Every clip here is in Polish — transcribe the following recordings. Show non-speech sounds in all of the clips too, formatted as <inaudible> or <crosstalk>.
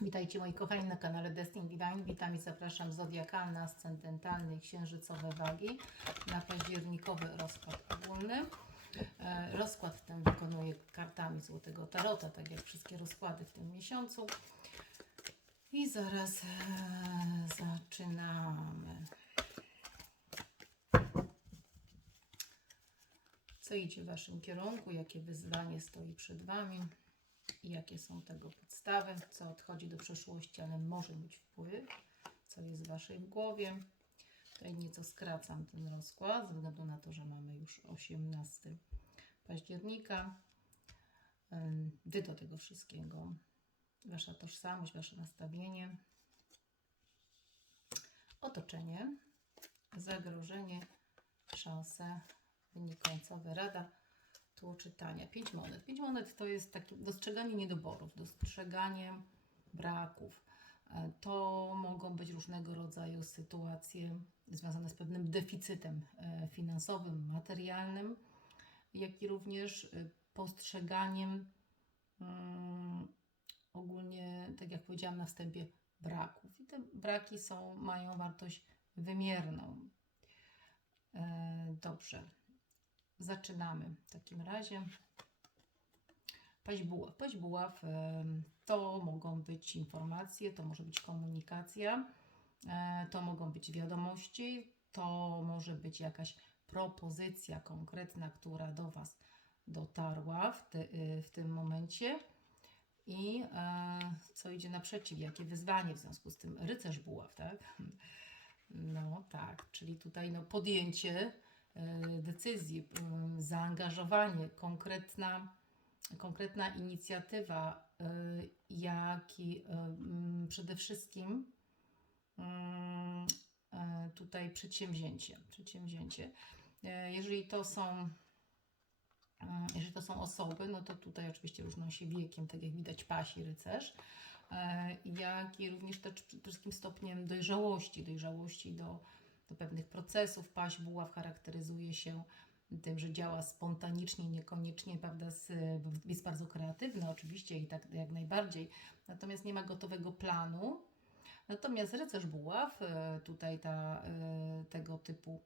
Witajcie moi kochani na kanale Destiny Divine. Witam i zapraszam zodiakalne, ascendentalne i księżycowe wagi na październikowy rozkład ogólny. E, Rozkład ten wykonuję kartami Złotego Tarota, tak jak wszystkie rozkłady w tym miesiącu. I zaraz e, zaczynamy. Co idzie w Waszym kierunku? Jakie wyzwanie stoi przed Wami? I jakie są tego podstawy, co odchodzi do przeszłości, ale może mieć wpływ, co jest w Waszej głowie. Tutaj nieco skracam ten rozkład, ze względu na to, że mamy już 18 października. Wy do tego wszystkiego, Wasza tożsamość, Wasze nastawienie, otoczenie, zagrożenie, szanse, wynik końcowy, rada tu czytania. Pięć monet. Pięć monet to jest takie dostrzeganie niedoborów, dostrzeganie braków. E, To mogą być różnego rodzaju sytuacje związane z pewnym deficytem e, finansowym, materialnym, jak i również e, postrzeganiem mm, ogólnie, tak jak powiedziałam na wstępie, braków. I te braki są, mają wartość wymierną. Dobrze. Zaczynamy w takim razie. Paść buław. Paść buław to mogą być informacje, to może być komunikacja, e, to mogą być wiadomości, to może być jakaś propozycja konkretna, która do Was dotarła w, y, w tym momencie. I e, co idzie naprzeciw, jakie wyzwanie w związku z tym? Rycerz buław, tak? <laughs> No tak, czyli tutaj no, podjęcie decyzji, m, zaangażowanie, konkretna, konkretna inicjatywa, e, jak i e, przede wszystkim mm, e, tutaj przedsięwzięcie. przedsięwzięcie. E, Jeżeli to są jeżeli to są osoby, no to tutaj oczywiście różnią się wiekiem, tak jak widać pasi rycerz, e, jak i również też przede wszystkim stopniem dojrzałości, dojrzałości do, do pewnych procesów. Paść buław charakteryzuje się tym, że działa spontanicznie, niekoniecznie, prawda, jest bardzo kreatywna oczywiście i tak jak najbardziej, natomiast nie ma gotowego planu. Natomiast rycerz buław, e, tutaj ta, e, tego typu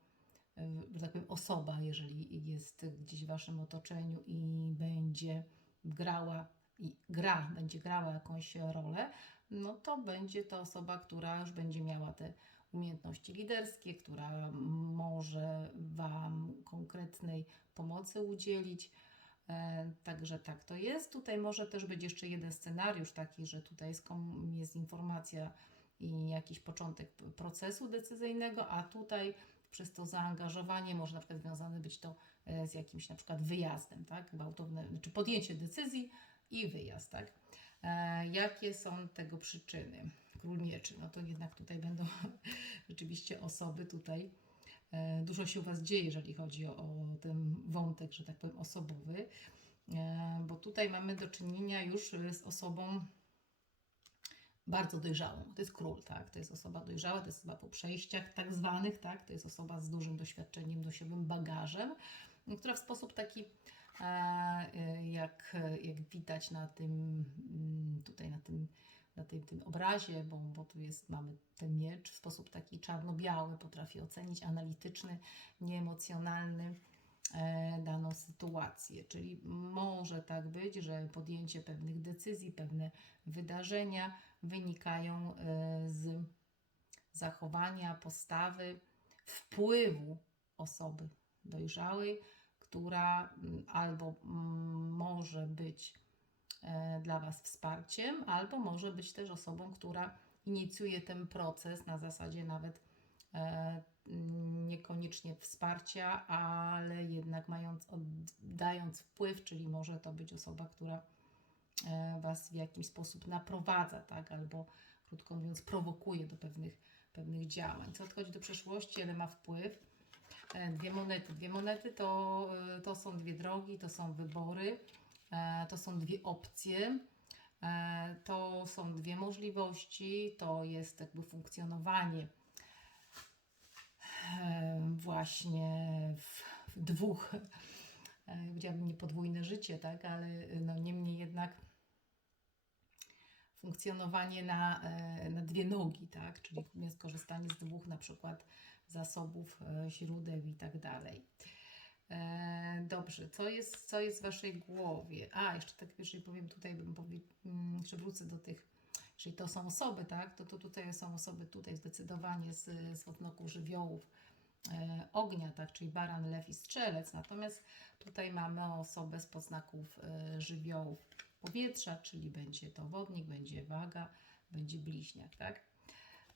e, że tak powiem, osoba, jeżeli jest gdzieś w Waszym otoczeniu i będzie grała i gra, będzie grała jakąś rolę, no to będzie to osoba, która już będzie miała te umiejętności liderskie, która może Wam konkretnej pomocy udzielić. E, Także tak to jest. Tutaj może też być jeszcze jeden scenariusz taki, że tutaj jest, jest informacja i jakiś początek procesu decyzyjnego, a tutaj przez to zaangażowanie może na przykład związane być to e, z jakimś na przykład wyjazdem, tak? Gwałtowne, czy podjęcie decyzji i wyjazd, tak? E, jakie są tego przyczyny? Król mieczy, no to jednak tutaj będą <laughs> rzeczywiście osoby tutaj. E, dużo się u Was dzieje, jeżeli chodzi o, o ten wątek, że tak powiem, osobowy, e, bo tutaj mamy do czynienia już z osobą bardzo dojrzałą. To jest król, tak? To jest osoba dojrzała, to jest osoba po przejściach tak zwanych, tak? To jest osoba z dużym doświadczeniem, dosiowym bagażem, która w sposób taki, jak, jak widać na tym, mm, tutaj na tym, na tym, tym obrazie, bo, bo tu jest, mamy ten miecz w sposób taki czarno-biały, potrafi ocenić, analityczny, nieemocjonalny e, daną sytuację. Czyli może tak być, że podjęcie pewnych decyzji, pewne wydarzenia wynikają e, z zachowania, postawy, wpływu osoby dojrzałej, która mm, albo mm, może być e, dla Was wsparciem, albo może być też osobą, która inicjuje ten proces na zasadzie nawet e, mm, niekoniecznie wsparcia, ale jednak mając, oddając wpływ, czyli może to być osoba, która e, Was w jakiś sposób naprowadza, tak, albo krótko mówiąc prowokuje do pewnych, pewnych działań. Co odchodzi do przeszłości, ale ma wpływ. E, Dwie monety. Dwie monety to, e, to są dwie drogi, to są wybory, e, to są dwie opcje. To są dwie możliwości, to jest jakby funkcjonowanie właśnie w, w dwóch, powiedziałabym nie podwójne życie, tak, ale no niemniej jednak funkcjonowanie na, na dwie nogi, tak? Czyli skorzystanie z dwóch na przykład zasobów e, źródeł i tak dalej. E, Dobrze, co jest, co jest w Waszej głowie? A, jeszcze tak jeżeli powiem tutaj, bym powie, mm, jeszcze wrócę do tych, jeżeli to są osoby, tak, to, to tutaj są osoby tutaj zdecydowanie z, z odnoku żywiołów e, ognia, tak, czyli baran, lew i strzelec. Natomiast tutaj mamy osobę z podznaków e, żywiołów powietrza, czyli będzie to wodnik, będzie waga, będzie bliźniak, tak?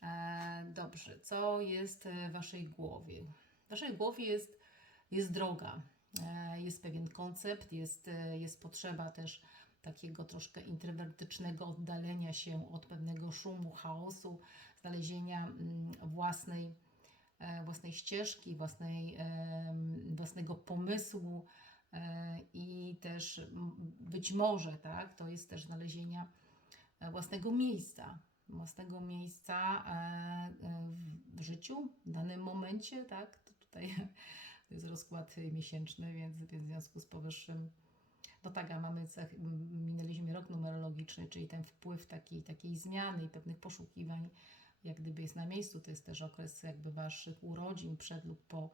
E, dobrze, co jest w Waszej głowie? W Waszej głowie jest, jest droga, e, jest pewien koncept, jest, e, jest potrzeba też takiego troszkę introwertycznego oddalenia się od pewnego szumu, chaosu, znalezienia mm, własnej, własnej ścieżki, własnej, własnego pomysłu i też być może, tak, to jest też znalezienia własnego miejsca, własnego miejsca e, e, w- życiu, w danym momencie, tak, to tutaj <laughs> to jest rozkład miesięczny, więc, więc w związku z powyższym no tak, a mamy, minęliśmy rok numerologiczny, czyli ten wpływ takiej, takiej zmiany i pewnych poszukiwań, jak gdyby jest na miejscu, to jest też okres jakby Waszych urodzin przed lub po,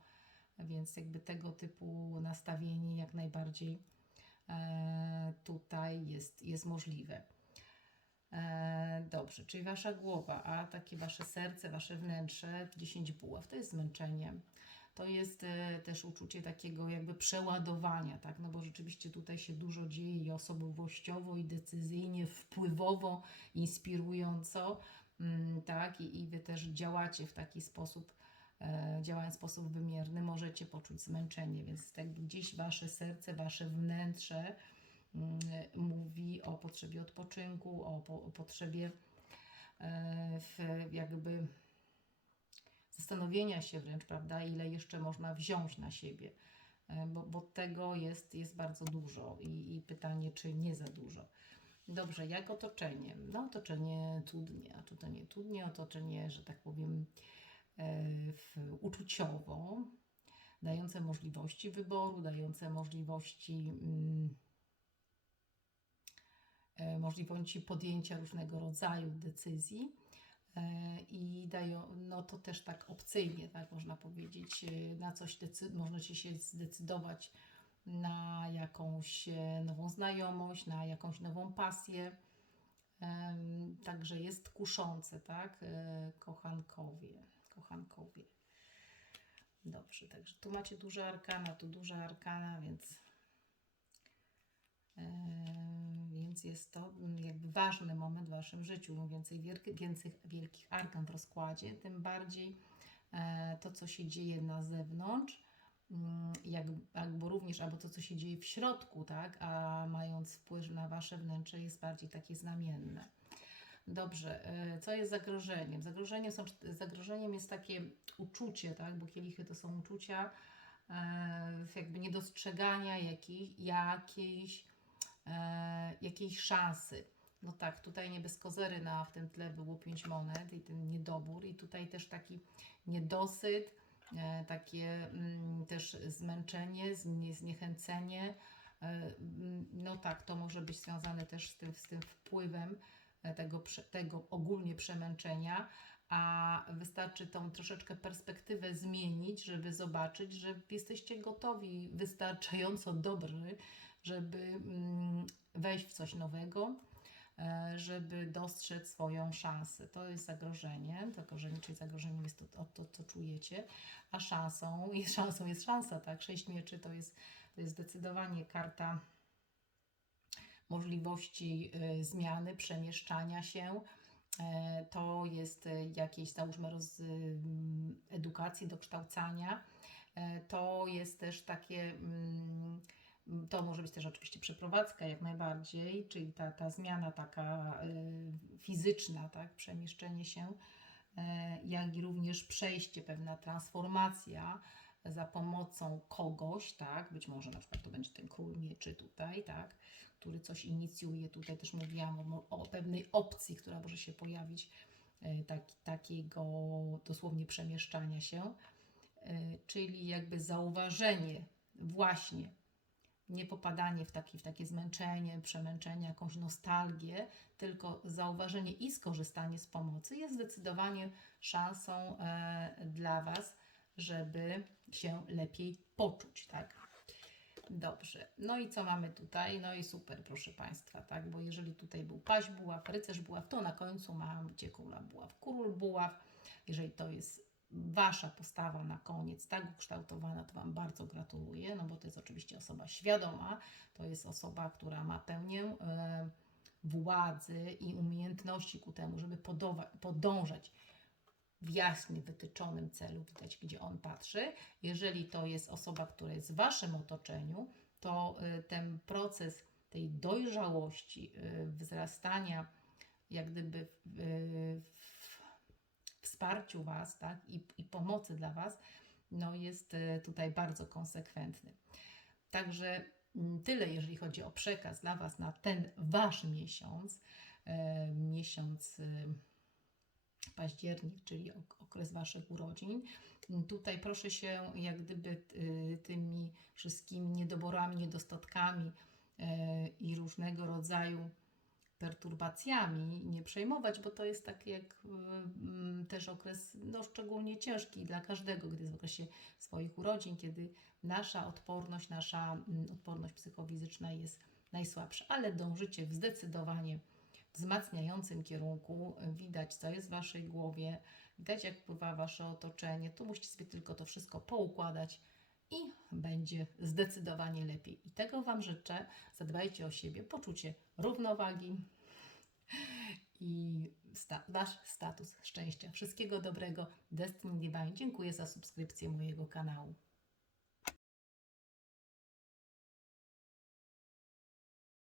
więc jakby tego typu nastawienie jak najbardziej e, tutaj jest, jest możliwe. E, dobrze, czyli Wasza głowa, a takie Wasze serce, Wasze wnętrze, 10 buław, to jest zmęczenie. To jest e, też uczucie takiego jakby przeładowania, tak? No bo rzeczywiście tutaj się dużo dzieje i osobowościowo, i decyzyjnie, wpływowo, inspirująco, mm, tak? I, I Wy też działacie w taki sposób, e, działając w sposób wymierny, możecie poczuć zmęczenie, więc tak gdzieś Wasze serce, Wasze wnętrze mówi o potrzebie odpoczynku, o, po, o potrzebie e, jakby zastanowienia się wręcz, prawda, ile jeszcze można wziąć na siebie, E, bo, bo tego jest, jest bardzo dużo i, i pytanie, czy nie za dużo. Dobrze, jak otoczenie? No otoczenie cudnie, otoczenie cudnie, otoczenie, że tak powiem, e, w, uczuciowo, dające możliwości wyboru, dające możliwości mm, możliwości podjęcia różnego rodzaju decyzji e, i dają, no to też tak opcyjnie, tak można powiedzieć, e, na coś możecie się zdecydować na jakąś e, nową znajomość, na jakąś nową pasję. Także jest kuszące, tak? Kochankowie, kochankowie. Dobrze, także tu macie duże arkana, tu duże arkana, więc Więc jest to mm, jakby ważny moment w Waszym życiu. Im więcej, wielki, więcej wielkich arkan w rozkładzie, tym bardziej e, to, co się dzieje na zewnątrz, mm, jak, albo również, albo to, co się dzieje w środku, tak, a mając wpływ na Wasze wnętrze, jest bardziej takie znamienne. Dobrze, e, co jest zagrożeniem? Zagrożeniem, są, zagrożeniem jest takie uczucie, tak, bo kielichy to są uczucia, e, jakby niedostrzegania jakiej, jakiejś e, jakiejś szansy. No tak, tutaj nie bez kozery na w tym tle było pięć monet i ten niedobór i tutaj też taki niedosyt, e, takie mm, też zmęczenie, znie, zniechęcenie. E, mm, no tak, to może być związane też z tym, z tym wpływem e, tego, tego ogólnie przemęczenia, a wystarczy tą troszeczkę perspektywę zmienić, żeby zobaczyć, że jesteście gotowi, wystarczająco dobrzy, żeby mm, wejść w coś nowego, e, żeby dostrzec swoją szansę. To jest zagrożenie, zagrożenie, czyli zagrożeniem jest to, to, co czujecie, a szansą <laughs> jest, szansą jest szansa, tak? Sześć mieczy to jest, to jest zdecydowanie karta możliwości y, zmiany, przemieszczania się. E, To jest jakieś, załóżmy, roz, edukacji, dokształcania. E, To jest też takie, mm, to może być też oczywiście przeprowadzka jak najbardziej, czyli ta, ta zmiana taka y, fizyczna, tak, przemieszczenie się, e, jak i również przejście, pewna transformacja za pomocą kogoś, tak, być może na przykład to będzie ten król mieczy tutaj, tak, który coś inicjuje, tutaj też mówiłam o, o pewnej opcji, która może się pojawić, e, tak, takiego dosłownie przemieszczania się, czyli jakby zauważenie właśnie nie popadanie w, taki, w takie zmęczenie, przemęczenie, jakąś nostalgię, tylko zauważenie i skorzystanie z pomocy jest zdecydowanie szansą e, dla Was, żeby się lepiej poczuć, tak? Dobrze. No i co mamy tutaj? No i super, proszę Państwa, tak? Bo jeżeli tutaj był paź buław, rycerz buław, to na końcu macie króla buław, król buław. Jeżeli to jest Wasza postawa na koniec tak ukształtowana, to Wam bardzo gratuluję, no bo to jest oczywiście osoba świadoma, to jest osoba, która ma pełnię e, władzy i umiejętności ku temu, żeby podążać w jasnie wytyczonym celu, widać gdzie on patrzy. Jeżeli to jest osoba, która jest w Waszym otoczeniu, to y, ten proces tej dojrzałości, y, wzrastania, jak gdyby w, w wsparciu Was tak, i, i pomocy dla Was, no jest y, tutaj bardzo konsekwentny. Także mm, tyle, jeżeli chodzi o przekaz dla Was na ten Wasz miesiąc, e, miesiąc y, październik, czyli ok- okres Waszych urodzin. Tutaj proszę się jak gdyby tymi wszystkimi niedoborami, niedostatkami e, i różnego rodzaju perturbacjami nie przejmować, bo to jest tak jak y, mm, też okres no, szczególnie ciężki dla każdego, gdy jest w okresie swoich urodzin, kiedy nasza odporność, nasza mm, odporność psychofizyczna jest najsłabsza, ale dążycie w zdecydowanie wzmacniającym kierunku. Widać, co jest w Waszej głowie, widać, jak wpływa Wasze otoczenie. Tu musicie sobie tylko to wszystko poukładać i będzie zdecydowanie lepiej. I tego Wam życzę. Zadbajcie o siebie, poczucie równowagi i sta- Wasz status szczęścia. Wszystkiego dobrego. Destiny Divine. Dziękuję za subskrypcję mojego kanału.